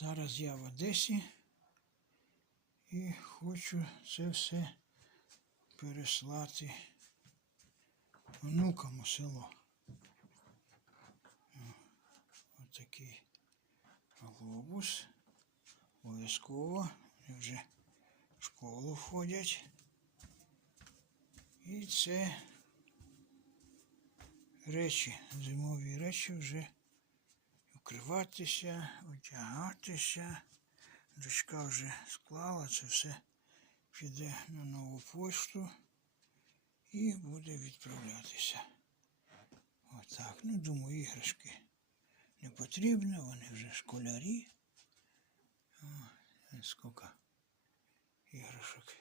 Зараз я в Одесі і хочу це все переслати внукам у село. О, Отакий глобус. Обов'язково. Вони вже в школу ходять. І це речі, зимові речі вже укриватися, одягатися. Дочка вже склала, це все піде на нову пошту і буде відправлятися. Отак. Ну, думаю, іграшки не потрібно, вони вже школярі. О, скільки іграшок.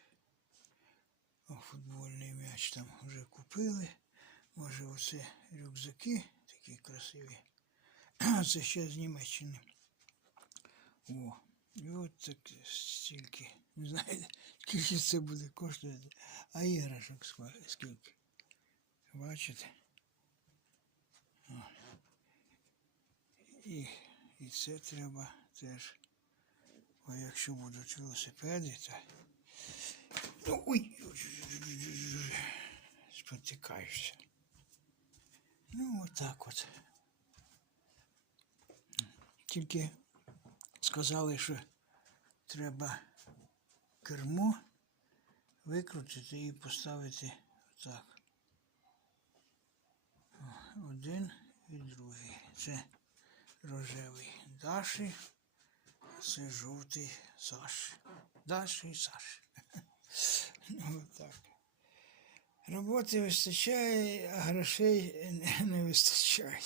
О, футбольний м'яч там вже купили. Може, оце рюкзаки такі красиві. Це ще з Німеччини. О, і от так стільки. Не знаю, скільки це буде коштувати. А іграшок скільки. Бачите? О. І, і це треба теж. Бо якщо будуть велосипеди, то. Ну, ой, спотикаєшся. Ну, отак от. Тільки сказали, що треба кермо викрутити і поставити отак. Один і другий. Це рожевий Даші, це жовтий Саші. Даші і Саші. Ну, отак. Роботи вистачає, а грошей не вистачає.